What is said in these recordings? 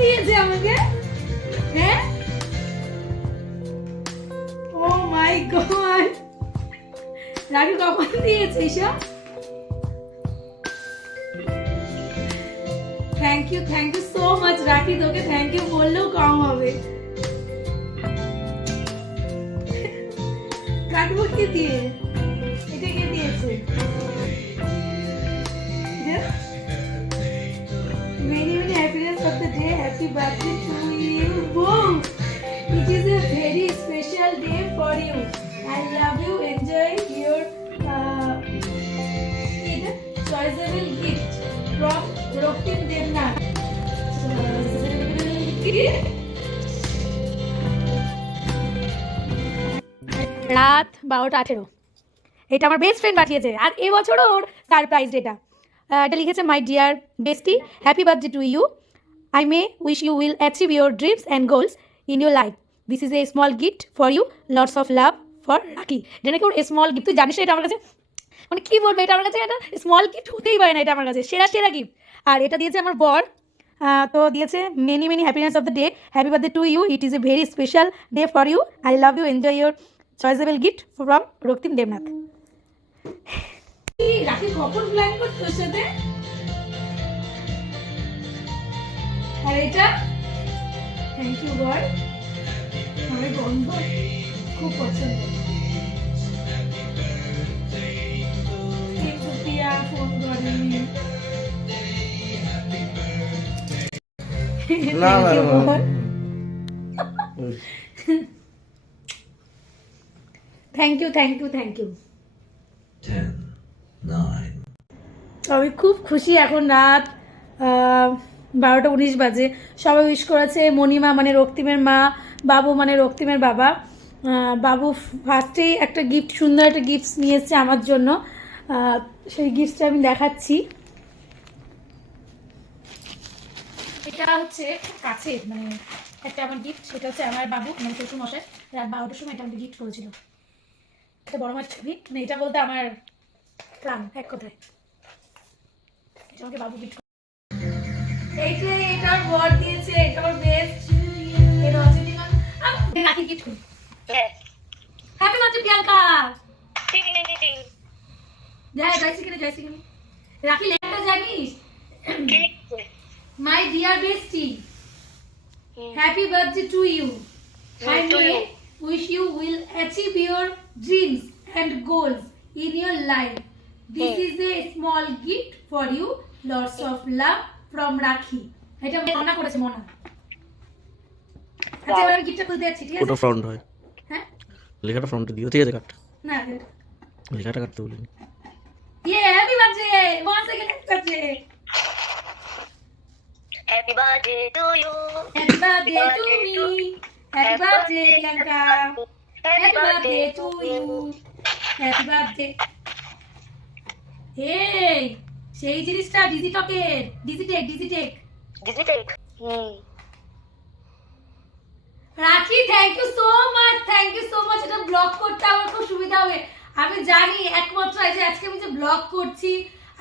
দিয়েছে আমাকে? হ্যাঁ, ও মাই গড, রাখি কখন দিয়েছে এসব? থ্যাংক ইউ সো মাচ রাখি, তোকে থ্যাংক ইউ বললেও কম হবে। কাটবো কি দিয়ে? এটা কে দিয়েছে? Many happiness of the day. Happy birthday to you. Wow! It is a very special day for you. I love you. Enjoy your choiceable gift from Roktim Devnath. রাত 12:18। এটা আমার বেস্ট ফ্রেন্ড পাঠিয়েছে, আর এবছরও ওর সারপ্রাইজ এটা। এটা লিখেছে, my dear bestie, happy birthday to you. I may wish you will achieve your dreams and goals in your life. This is a small gift for you, lots of love for Rakhi. এটা নাকি ওর small gift, তুই জানিস এটা আমার কাছে, মানে কী বলবো, এটা আমার কাছে একটা স্মল গিফট হতেই পারে না, এটা আমার কাছে সেরা গিফট। আর এটা দিয়েছে আমার বর, তো দিয়েছে many happiness of the day, happy birthday to you, it is a very special day for you, I love you, enjoy your choiceable gift from Raktim Debnath. Rakhi কখন প্ল্যান করতো তোর সাথে? আর এটা থ্যাংক ইউ বল, আমার গন্ধ খুব পছন্দ। ফোন করেনি। Thank you 10, 9. আমি খুব খুশি। এখন রাত 12:19 বাজে। সবাই উইশ করেছে, মণিমা মানে রক্তিমের মা, বাবু মানে রক্তিমের বাবা। বাবু ফার্স্টেই একটা গিফট, সুন্দর একটা গিফট নিয়ে এসছে আমার জন্য। সেই গিফটটা আমি দেখাচ্ছি। এটা হচ্ছে কাছে, মানে একটা আমার গিফট। সেটা হচ্ছে আমার বাবু মানে শ্বশুর মশাই রাত 12টার সময় এটা আমাকে গিফট করেছিল। একটা বড় মাছ ছবি, মানে এটা বলতে আমার প্রাণ এক কথায়। এটা আমাকে বাবু গিফট। এই যে এটা বর দিয়েছে, এটা আমার বেস্ট। এটা রজনীগন্ধা আমি রাখি গিফট করি। Happy birthday Priyanka. জয় শ্রী রাখি লেখাটা জানিস? My dear bestie, happy birthday to you. I may wish you will achieve your dreams and goals in your life. This is a small gift for you, lots of love from Rakhi. এটা মনা করেছে, মনা। আচ্ছা এবার আমি গিফটটা খুলতে যাচ্ছি, ঠিক আছে? ওটা ফ্রন্ট হয়, হ্যাঁ লেখাটা ফ্রন্টে দিও, ঠিক আছে? কাট, না লেখাটা কাটতে বলিনি। হ্যাপি বার্থডে, ওয়ান সেকেন্ড কাটছে। Happy birthday to you. Happy birthday to me. Happy birthday Priyanka. Happy birthday to you. Happy birthday. Hey, সেই জিনিসটা ডিজিটেক। রাখি থ্যাংক ইউ সো মাচ। এটা ব্লগ করতে আমার খুব সুবিধা হবে। আমি জানি একমাত্র এই যে আজকে আমি যে ব্লগ করছি,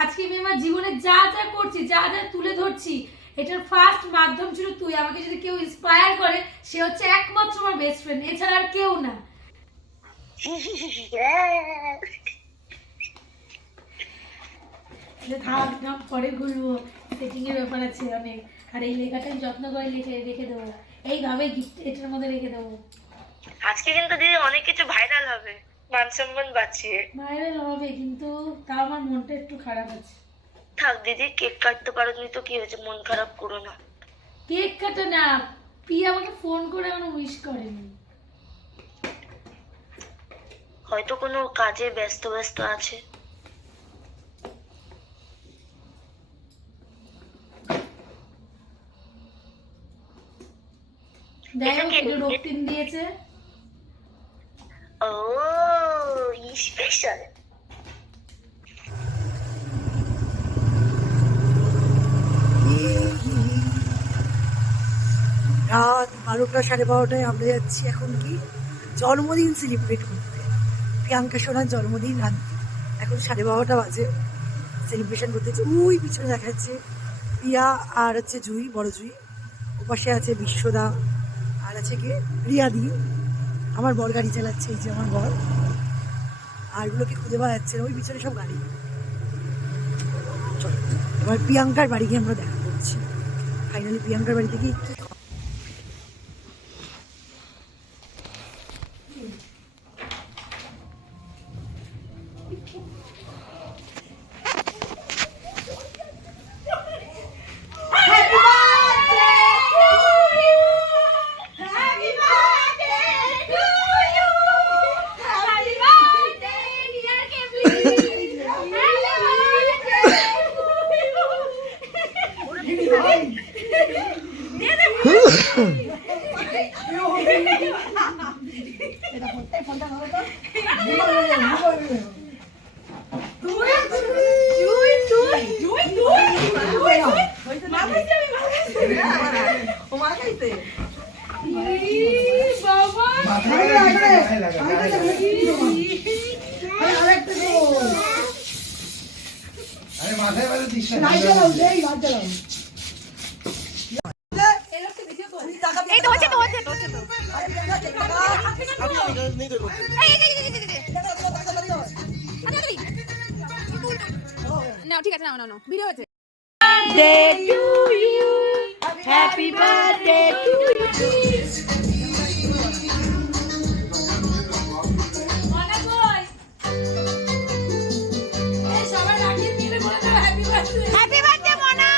আজকে আমি আমার জীবনে যা করছি, যা তুলে ধরছি, এটার ফার্স্ট মাধ্যম ছিল তুই। আমাকে যদি কেউ ইন্সপায়ার করে, সে হচ্ছে একমাত্র আমার বেস্ট ফ্রেন্ড, এছাড়া আর কেউ না। থাম পরে ঘুরবো, সেটিং এর ব্যাপার আছে অনেক। আর এই লেখাটা যত্ন করে রেখে দেবো, এইভাবে গিফট এটার মধ্যে রেখে দেবো। আজকে কিন্তু দিদি অনেক কিছু ভাইরাল হবে, মান সম্মান বাঁচিয়ে। ভাইরাল হবে, কিন্তু তাও আমার মনটা একটু খারাপ আছে। থাক দিদি, কেক কাটতে পারোনি তো কি হয়েছে, মন খারাপ করো না। কেক কাটা না, প্রিয়া আমাকে ফোন করে আমার উইশ করেনি। হয়তো কোনো কাজে ব্যস্ত আছে। রক্তিম দিয়েছে। ও স্পেশাল। রাত 12টা 12:30 আমরা যাচ্ছি এখন কি জন্মদিন সেলিব্রেট করতে। প্রিয়াঙ্কা সোনার জন্মদিন রাত এখন 12:30 বাজে। সেলিব্রেশন করতে ওই পিছনে দেখা যাচ্ছে প্রিয়া আর হচ্ছে জুই, বড় জুই, ওপাশে আছে বিশ্বদা, আর আছে কি রিয়াদি। আমার বর গাড়ি চালাচ্ছে, এই যে আমার বর। আর এগুলোকে খুঁজে পাওয়া যাচ্ছে না, ওই পিছনে সব গাড়ি। চলো এবার প্রিয়াঙ্কার বাড়ি গিয়ে আমরা দেখা করছি। ফাইনালি প্রিয়াঙ্কার বাড়িতে গিয়ে না ঠিক আছে, না ভিডিও হচ্ছে। Happy birthday two happy birthday মনা।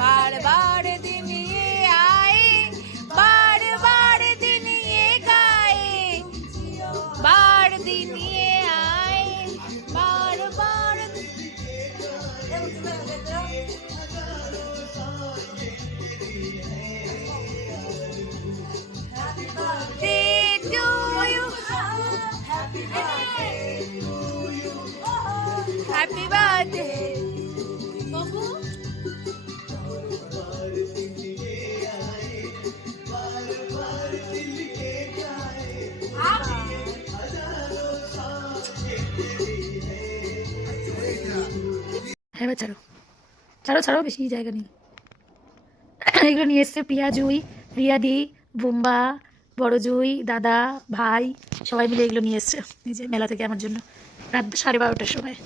बार बार दिन ये आए, बार बार दिन ये गाए, बार दिन ये आए, बार बार birthday to you, happy birthday Babu. হ্যাঁ ছাড়ো ছাড়ো ছাড়ো, বেশি জায়গা নেই। এগুলো নিয়ে এসছে প্রিয়া জুই, রিয়া দি, বুম্বা, বড় জুই, দাদা, ভাই সবাই মিলে এগুলো নিয়ে এসছে নিজে মেলা থেকে আমার জন্য রাত 12:30টার সময়।